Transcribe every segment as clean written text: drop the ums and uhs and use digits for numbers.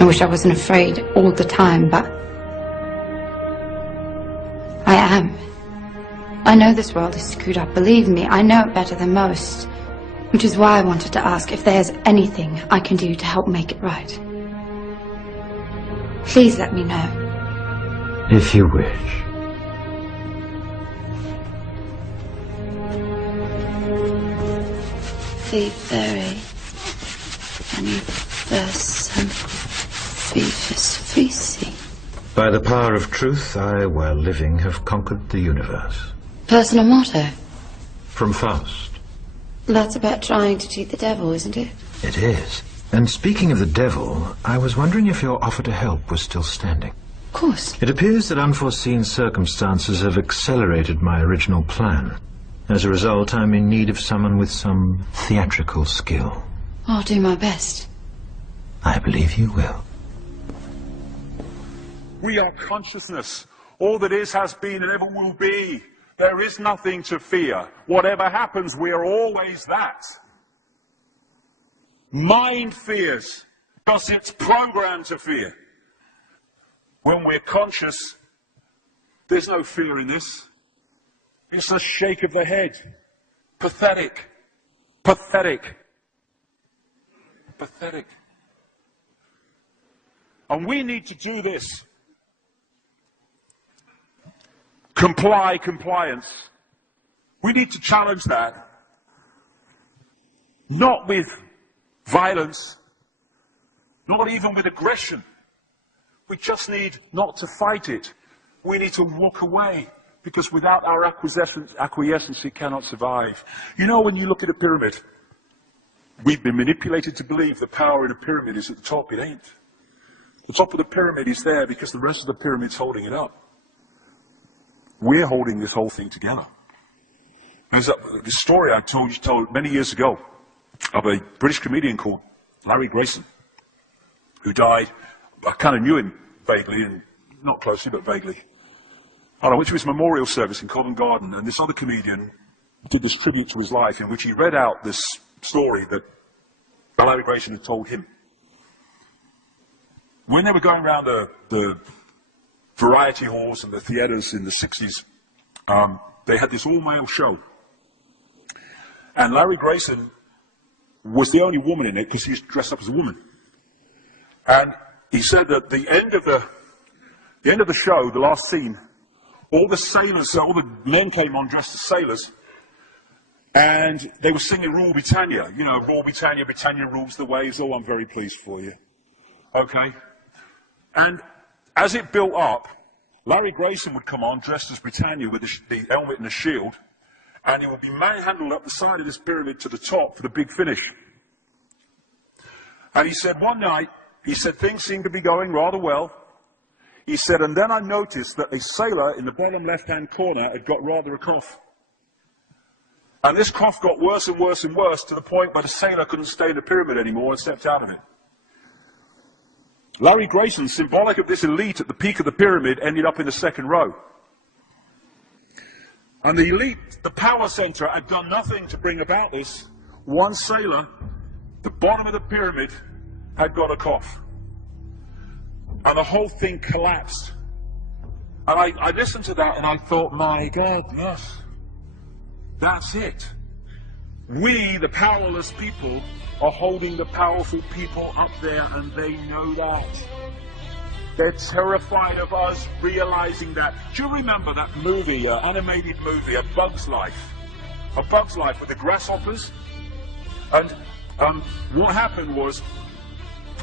I wish I wasn't afraid all the time, but I am. I know this world is screwed up, believe me, I know it better than most. Which is why I wanted to ask if there's anything I can do to help make it right. Please let me know. If you wish. Be very universum vivis fisi. By the power of truth, I, while living, have conquered the universe. Personal motto? From Faust. That's about trying to cheat the devil, isn't it? It is. And speaking of the devil, I was wondering if your offer to help was still standing. Of course. It appears that unforeseen circumstances have accelerated my original plan. As a result, I'm in need of someone with some theatrical skill. I'll do my best. I believe you will. We are consciousness. All that is, has been, and ever will be. There is nothing to fear. Whatever happens, we are always that. Mind fears, because it's programmed to fear. When we're conscious, there's no fear in this. It's a shake of the head. Pathetic. Pathetic. Pathetic. And we need to do this. Compliance. We need to challenge that. Not with violence, not even with aggression. We just need not to fight it. We need to walk away, because without our acquiescence, it cannot survive. You know, when you look at a pyramid, we've been manipulated to believe the power in a pyramid is at the top. It ain't. The top of the pyramid is there because the rest of the pyramid's holding it up. We're holding this whole thing together. There's this story I told many years ago of a British comedian called Larry Grayson, who died. I kind of knew him vaguely, and not closely, but vaguely. And I went to his memorial service in Covent Garden, and this other comedian did this tribute to his life, in which he read out this story that Larry Grayson had told him. When they were going around the variety halls and the theatres in the 60s, they had this all-male show. And Larry Grayson was the only woman in it because he was dressed up as a woman. And he said that the end of the show, the last scene, all the sailors, all the men came on dressed as sailors, and they were singing Rule Britannia. You know, Rule Britannia, Britannia rules the waves. Oh, I'm very pleased for you. Okay? And as it built up, Larry Grayson would come on dressed as Britannia with the helmet and the shield, and he would be manhandled up the side of this pyramid to the top for the big finish. And he said one night, he said things seemed to be going rather well. He said, and then I noticed that a sailor in the bottom left-hand corner had got rather a cough. And this cough got worse and worse and worse to the point where the sailor couldn't stay in the pyramid anymore and stepped out of it. Larry Grayson, symbolic of this elite at the peak of the pyramid, ended up in the second row. And the elite, the power center, had done nothing to bring about this. One sailor, the bottom of the pyramid, had got a cough. And the whole thing collapsed. And I listened to that and I thought, my God, yes, that's it. We, the powerless people, are holding the powerful people up there, and they know that. They're terrified of us realizing that. Do you remember that movie, animated movie, A Bug's Life? A Bug's Life with the grasshoppers? And what happened was,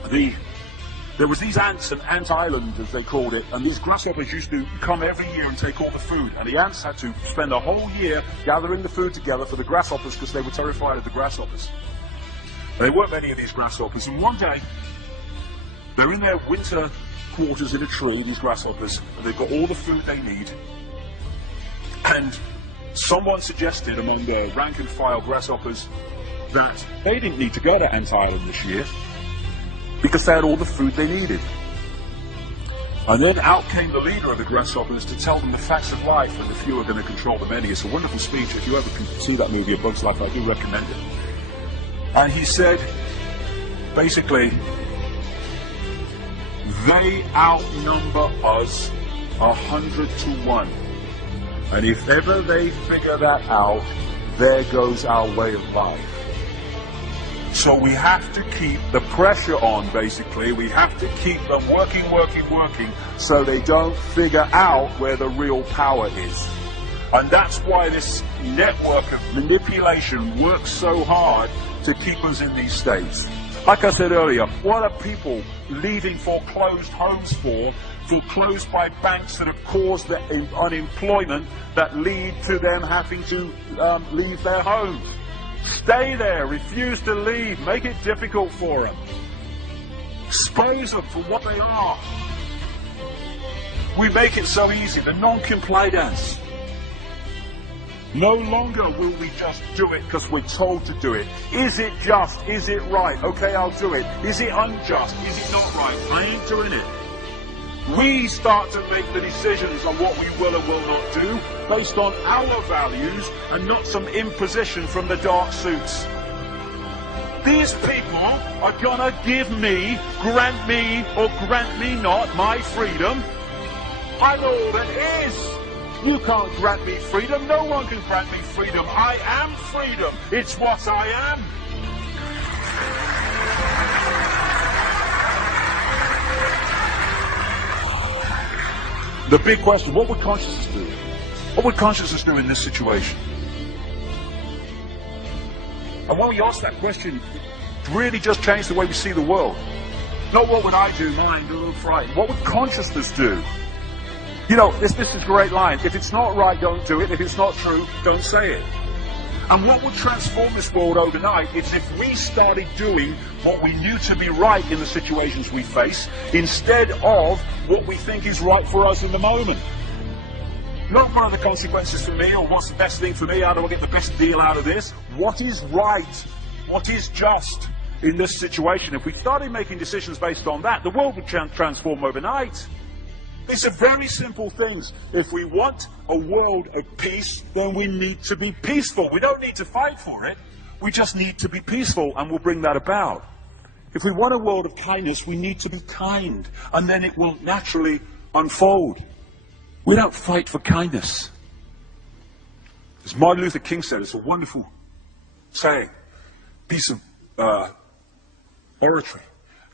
there was these ants, and Ant Island, as they called it, and these grasshoppers used to come every year and take all the food, and the ants had to spend a whole year gathering the food together for the grasshoppers because they were terrified of the grasshoppers. There weren't many of these grasshoppers, and one day, they're in their winter quarters in a tree, these grasshoppers, and they've got all the food they need, and someone suggested among the rank and file grasshoppers that they didn't need to go to Ant Island this year because they had all the food they needed. And then out came the leader of the grasshoppers to tell them the facts of life, and the few are going to control the many. It's a wonderful speech. If you ever can see that movie, A Bug's Life, I do recommend it. And he said, basically, They outnumber us 100 to 1. And if ever they figure that out, there goes our way of life. So we have to keep the pressure on, basically. We have to keep them working, so they don't figure out where the real power is. And that's why this network of manipulation works so hard to keep us in these states. Like I said earlier, what are people leaving foreclosed homes for? Foreclosed by banks that have caused the unemployment that lead to them having to leave their homes. Stay there, refuse to leave, make it difficult for them. Expose them for what they are. We make it so easy, the non-compliance. No longer will we just do it because we're told to do it. Is it just? Is it right? Okay, I'll do it. Is it unjust? Is it not right? I ain't doing it. We start to make the decisions on what we will and will not do based on our values and not some imposition from the dark suits. These people are gonna give me, grant me, or grant me not my freedom. I'm all that is. You can't grant me freedom. No one can grant me freedom. I am freedom. It's what I am. The big question, what would consciousness do? What would consciousness do in this situation? And when we ask that question, it really just changed the way we see the world. Not what would I do, mine, frightened. What would consciousness do? You know, this is a great line. If it's not right, don't do it. If it's not true, don't say it. And what would transform this world overnight is if we started doing what we knew to be right in the situations we face, instead of what we think is right for us in the moment. Not what are the consequences for me, or what's the best thing for me, how do I get the best deal out of this? What is right? What is just in this situation? If we started making decisions based on that, the world would transform overnight. These are very simple things. If we want a world of peace, then we need to be peaceful. We don't need to fight for it. We just need to be peaceful, and we'll bring that about. If we want a world of kindness, we need to be kind, and then it will naturally unfold. We don't fight for kindness. As Martin Luther King said, it's a wonderful saying, piece of oratory.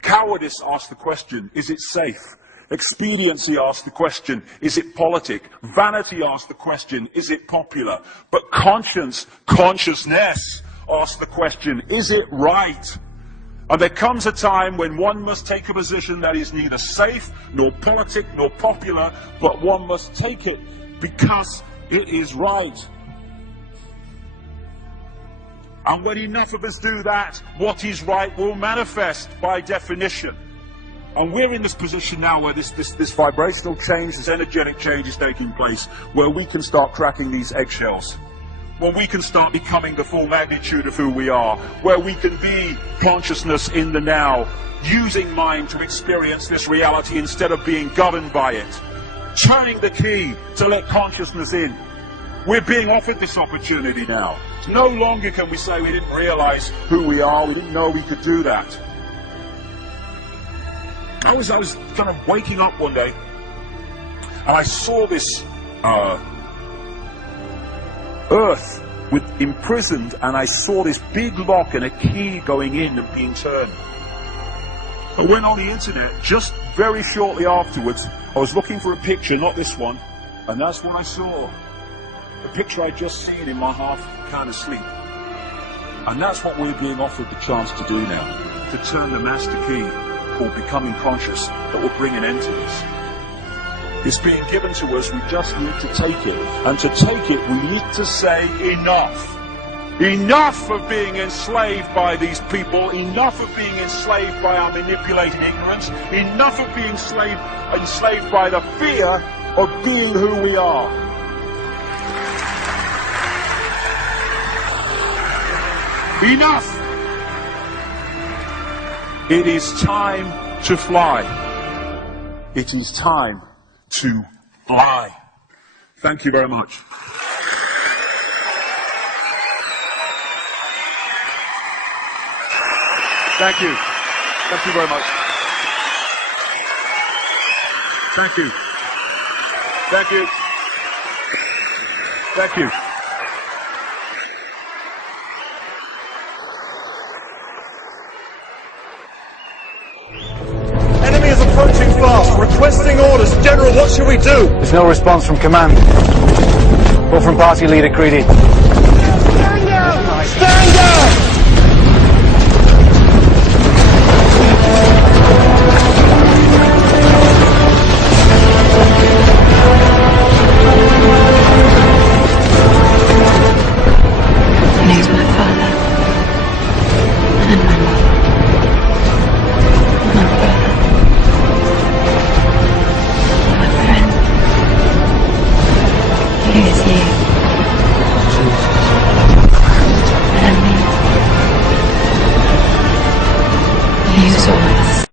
Cowardice asks the question, is it safe? Expediency asks the question, is it politic? Vanity asks the question, is it popular? But consciousness asks the question, is it right? And there comes a time when one must take a position that is neither safe, nor politic, nor popular, but one must take it because it is right. And when enough of us do that, what is right will manifest by definition. And we're in this position now where this vibrational change, this energetic change is taking place, where we can start cracking these eggshells, where we can start becoming the full magnitude of who we are, where we can be consciousness in the now, using mind to experience this reality instead of being governed by it, turning the key to let consciousness in. We're being offered this opportunity now. No longer can we say we didn't realize who we are, we didn't know we could do that. I was kind of waking up one day, and I saw this earth imprisoned, and I saw this big lock and a key going in and being turned. I went on the internet just very shortly afterwards. I was looking for a picture, not this one, and that's what I saw. The picture I'd just seen in my half kind of sleep. And that's what we're being offered the chance to do now, to turn the master key, or becoming conscious, that will bring an end to this. It's being given to us, we just need to take it. And to take it, we need to say enough. Enough of being enslaved by these people, enough of being enslaved by our manipulated ignorance, enough of being enslaved by the fear of being who we are. Enough! It is time to fly. It is time to fly. Thank you very much. Thank you. Thank you very much. Thank you. Thank you. Thank you. Enemy is approaching fast, requesting orders. General, what should we do? There's no response from command, or from party leader Creedy. Stand down! Stand down!